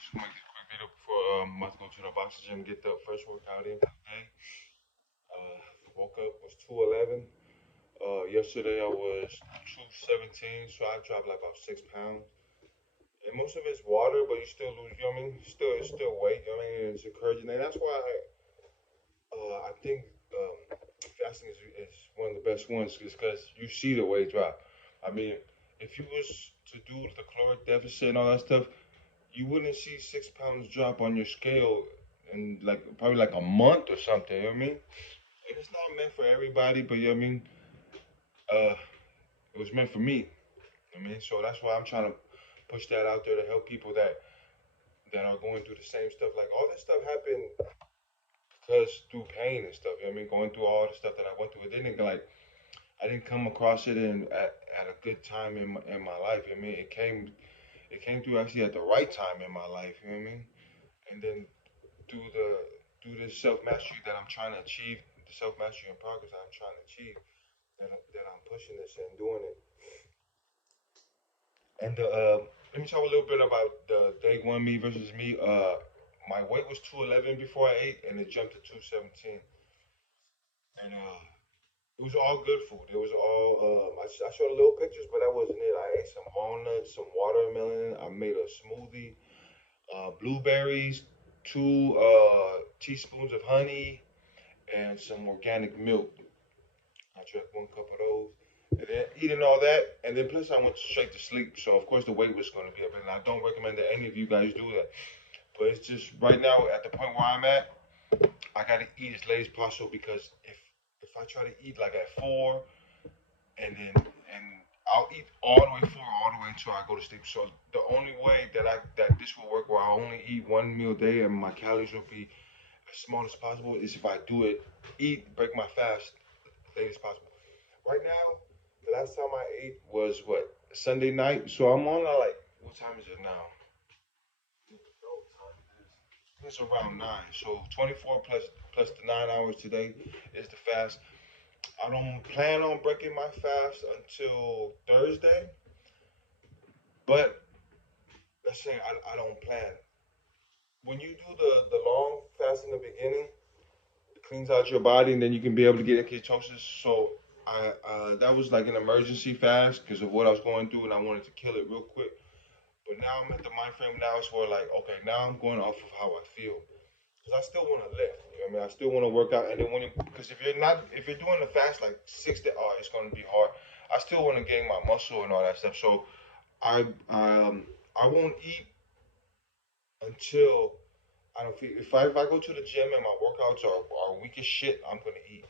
Just gonna make this quick video before I'm about to go to the boxing gym and get the first workout in for the day. Woke up, was 211. Yesterday I was 217, so I dropped like about 6 pounds. And most of it's water, but you still lose, you know what I mean? It's still weight, you know what I mean? It's encouraging. And that's why I think fasting is one of the best ones, is because you see the weight drop. I mean, if you was to do the caloric deficit and all that stuff, you wouldn't see 6 pounds drop on your scale in like probably like a month or something. You know what I mean? And it's not meant for everybody, but you know what I mean? Uh, it was meant for me. You know what I mean, so that's why I'm trying to push that out there to help people that are going through the same stuff. Like all this stuff happened because through pain and stuff. You know what I mean? Going through all the stuff that I went through, it didn't like I didn't come across it at a good time in my life. You know what I mean? It came through actually at the right time in my life. You know what I mean? And then through the through this self mastery that I'm trying to achieve, the self mastery and progress I'm trying to achieve, that I'm pushing this and doing it. And let me talk a little bit about the day one me versus me. My weight was 211 before I ate, and it jumped to 217. And it was all good food. It was all I showed little pictures, but that wasn't it. I ate some walnuts, some watermelon. I made a smoothie, blueberries, 2 teaspoons of honey, and some organic milk. I drank 1 cup of those. And then eating all that, and then plus I went straight to sleep. So of course the weight was going to be up, and I don't recommend that any of you guys do that. But it's just right now at the point where I'm at, I got to eat as late as possible because if I try to eat like at 4, and I'll eat all the way 4 all the way until I go to sleep. So the only way that this will work, where I only eat 1 meal a day and my calories will be as small as possible, is if I do it, break my fast as late as possible. Right now, the last time I ate was what, Sunday night. So I'm on like, what time is it now? It's around 9. So 24 plus the 9 hours today is the fast. I don't plan on breaking my fast until Thursday, but let's say I don't plan. When you do the long fast in the beginning, it cleans out your body, and then you can be able to get in ketosis. So I that was like an emergency fast because of what I was going through, and I wanted to kill it real quick. But now I'm at the mind frame now. It's where like, okay, now I'm going off of how I feel. Because I still want to lift. You know what I mean? I still want to work out. And then because if you're doing the fast like 6 days, oh, it's going to be hard. I still want to gain my muscle and all that stuff. So I won't eat until I don't feel. If I go to the gym and my workouts are weak as shit, I'm gonna eat.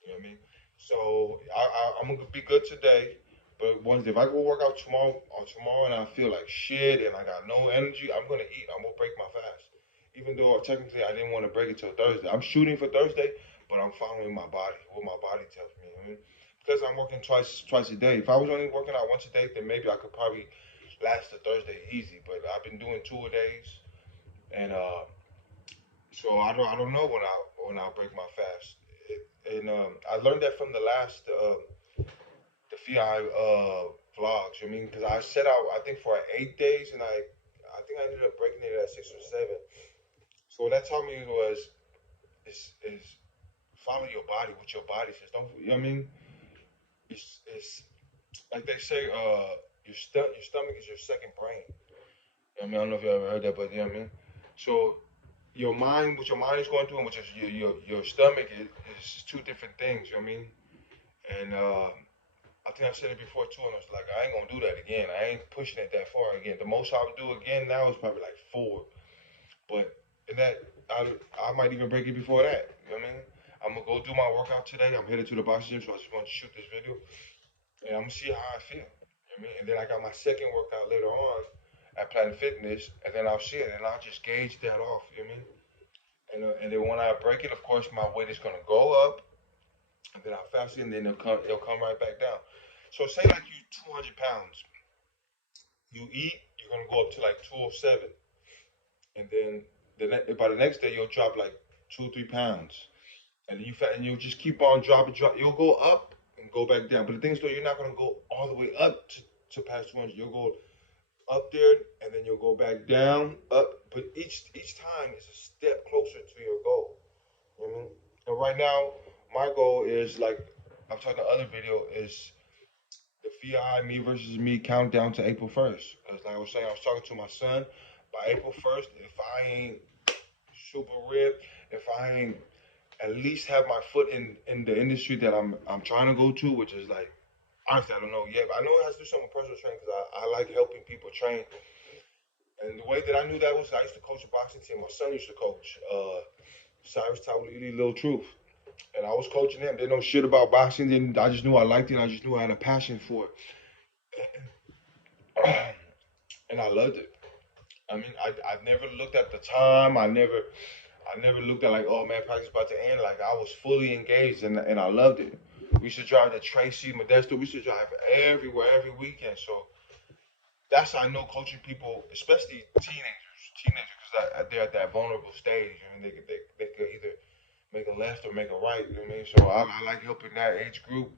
You know what I mean? So I'm gonna be good today. But once if I go work out tomorrow and I feel like shit and I got no energy, I'm gonna eat. I'm gonna break my fast. Even though technically I didn't want to break it till Thursday. I'm shooting for Thursday, but I'm following my body, what my body tells me. You know what I mean? Because I'm working twice a day. If I was only working out once a day, then maybe I could probably last a Thursday easy. But I've been doing 2 a days, and so I don't know when I'll break my fast. And I learned that from the last the Fia'ai vlogs. I mean, because I set out I think for 8 days, and I think I ended up breaking it at 6 or 7. So what that taught me is follow your body, what your body says. Don't, you know what I mean? It's like they say, your stomach is your second brain. You know what I mean, I don't know if you ever heard that, but you know what I mean. So your mind, what your mind is going through, and what your stomach is two different things. You know what I mean? And I think I said it before too, and I was like, I ain't gonna do that again. I ain't pushing it that far again. The most I would do again now is probably like 4. But in that, I might even break it before that. You know what I mean? I'm gonna go do my workout today. I'm headed to the boxing gym, so I just want to shoot this video, and I'm gonna see how I feel. You know what I mean? And then I got my second workout later on at Planet Fitness, and then I'll see it, and I'll just gauge that off. You know what I mean? And then when I break it, of course, my weight is gonna go up, and then I'll fast it, and then it'll come right back down. So say like you 200 pounds, you eat, you're gonna go up to like 207, and then by the next day you'll drop like 2 or 3 pounds, and you'll just keep on dropping, You'll go up and go back down. But the thing is, though, you're not gonna go all the way up to past 200. You'll go up there, and then you'll go back down, up. But each time is a step closer to your goal. You know what I mean? And right now, my goal is like I've talked in the other video is the Fia'ai Me versus Me countdown to April 1st. Because like I was saying, I was talking to my son. By April 1st, if I ain't super ripped, if I ain't at least have my foot in the industry that I'm trying to go to, which is like honestly I don't know yet, but I know it has to do something with personal training because I like helping people train. And the way that I knew that was I used to coach a boxing team. My son used to coach Cyrus Tawili, Little Truth. And I was coaching them. They know shit about boxing. Then I just knew I liked it. I just knew I had a passion for it. And I loved it. I mean, I never looked at the time. I never looked at like, oh man, practice about to end. Like I was fully engaged and I loved it. We used to drive to Tracy, Modesto. We used to drive everywhere, every weekend. So that's how I know coaching people, especially teenagers, because they're at that vulnerable stage. I mean, they could either make a left or make a right. You know what I mean? So I like helping that age group.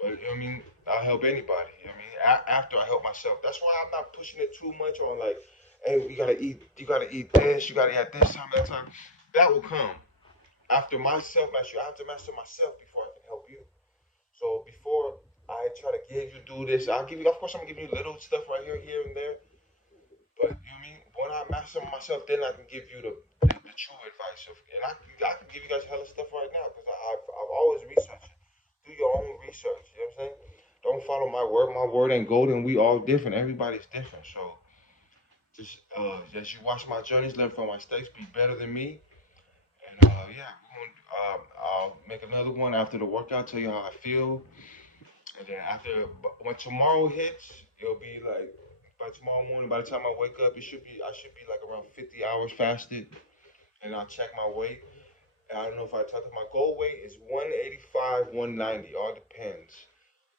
But you know what I mean? I'll help anybody. You know what I mean? After I help myself. That's why I'm not pushing it too much on like, hey, you gotta eat this, you gotta eat at this time, that time. That will come. After myself mastery, I have to master myself before I can help you. So before I try to give you do this, I'll give you, of course I'm gonna give you little stuff right here and there. But you know what I mean? When I master myself, then I can give you the true advice. And I can give you guys hella stuff right now because I've always researched it. Do your own research. You know what I'm saying? Don't follow my word. My word ain't golden. We all different. Everybody's different. So just as you watch my journeys, learn from my mistakes, be better than me. And yeah, I'll make another one after the workout. Tell you how I feel. And then when tomorrow hits, it'll be like by tomorrow morning. By the time I wake up, I should be like around 50 hours fasted, and I'll check my weight. And I don't know if I talked. My goal weight is 185, 190. All depends.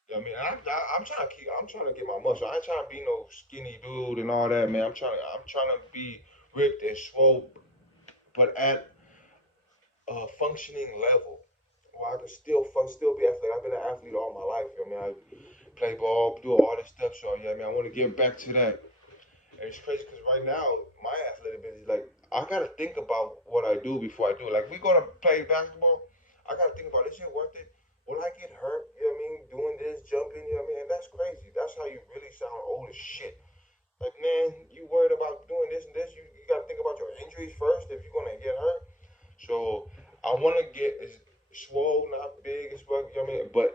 You know what I mean? And I'm trying to get my muscle. I ain't trying to be no skinny dude and all that, man. I'm trying to be ripped and swole, but at a functioning level where I can still be athletic. I've been an athlete all my life. You know what I mean? I play ball, do all this stuff. So yeah, I mean, I want to get back to that. And it's crazy because right now my athletic business, like I gotta think about what I do before I do it. Like we go to play basketball, I gotta think about is it worth it? Will I get hurt? You know what I mean? Doing this, jumping, you know what I mean? And that's crazy. That's how you really sound old as shit. Like man, you worried about doing this and this? You gotta think about your injuries first if you're gonna get hurt. So I want to get as swole, not big as fuck, you know what I mean? But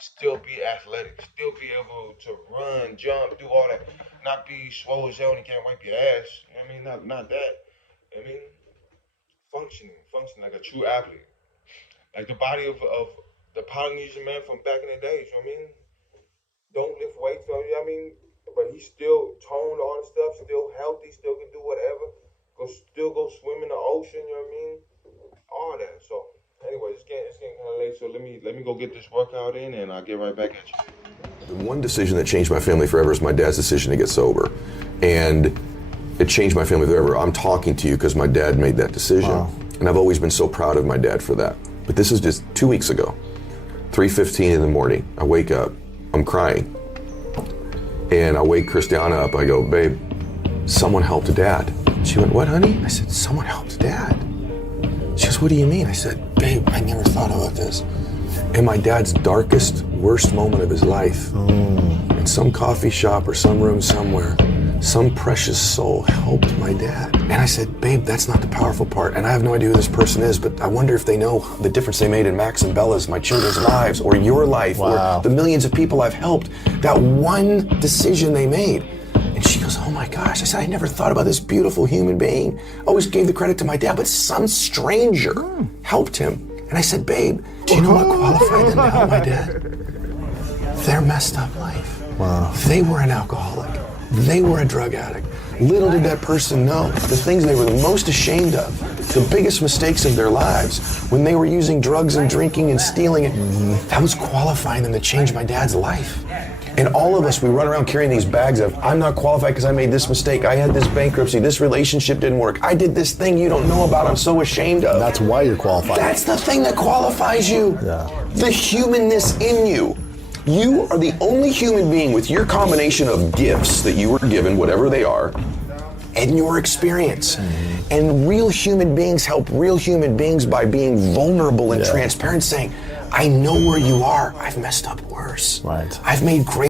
still be athletic, still be able to run, jump, do all that. Not be swole as hell and you can't wipe your ass. You know what I mean? Not that. You know what I mean? Functioning like a true athlete. Like the body of the Polynesian man from back in the days, you know what I mean? Don't lift weights, you know what I mean? But he's still toned, all the stuff, still healthy, still can do whatever. Still go swim in the ocean, you know what I mean? All that. So anyway, it's getting kind of late, so let me go get this workout in, and I'll get right back at you. The one decision that changed my family forever is my dad's decision to get sober, and it changed my family forever. I'm talking to you because my dad made that decision, and I've always been so proud of my dad for that. But this is just 2 weeks ago, 3:15 in the morning. I wake up, I'm crying, and I wake Christiana up. I go, babe, someone helped Dad. She went, what, honey? I said, someone helped Dad. She goes, what do you mean? I said, babe, I never thought about this. In my dad's darkest, worst moment of his life, in some coffee shop or some room somewhere, some precious soul helped my dad. And I said, babe, that's not the powerful part. And I have no idea who this person is, but I wonder if they know the difference they made in Max and Bella's, my children's lives, or your life, or the millions of people I've helped. That one decision they made. And she goes, oh my gosh. I said, I never thought about this beautiful human being. Always gave the credit to my dad, but some stranger helped him. And I said, babe, do you know what qualified them to help my dad? Their messed up life. Wow. They were an alcoholic. They were a drug addict. Little did that person know the things they were the most ashamed of, the biggest mistakes of their lives, when they were using drugs and drinking and stealing it. That was qualifying them to change my dad's life. And all of us, we run around carrying these bags of, I'm not qualified because I made this mistake. I had this bankruptcy. This relationship didn't work. I did this thing you don't know about. I'm so ashamed of. That's why you're qualified. That's the thing that qualifies you. Yeah. The humanness in you. You are the only human being with your combination of gifts that you were given, whatever they are, and your experience. And real human beings help real human beings by being vulnerable and transparent, saying, I know where you are. I've messed up worse. Right. I've made great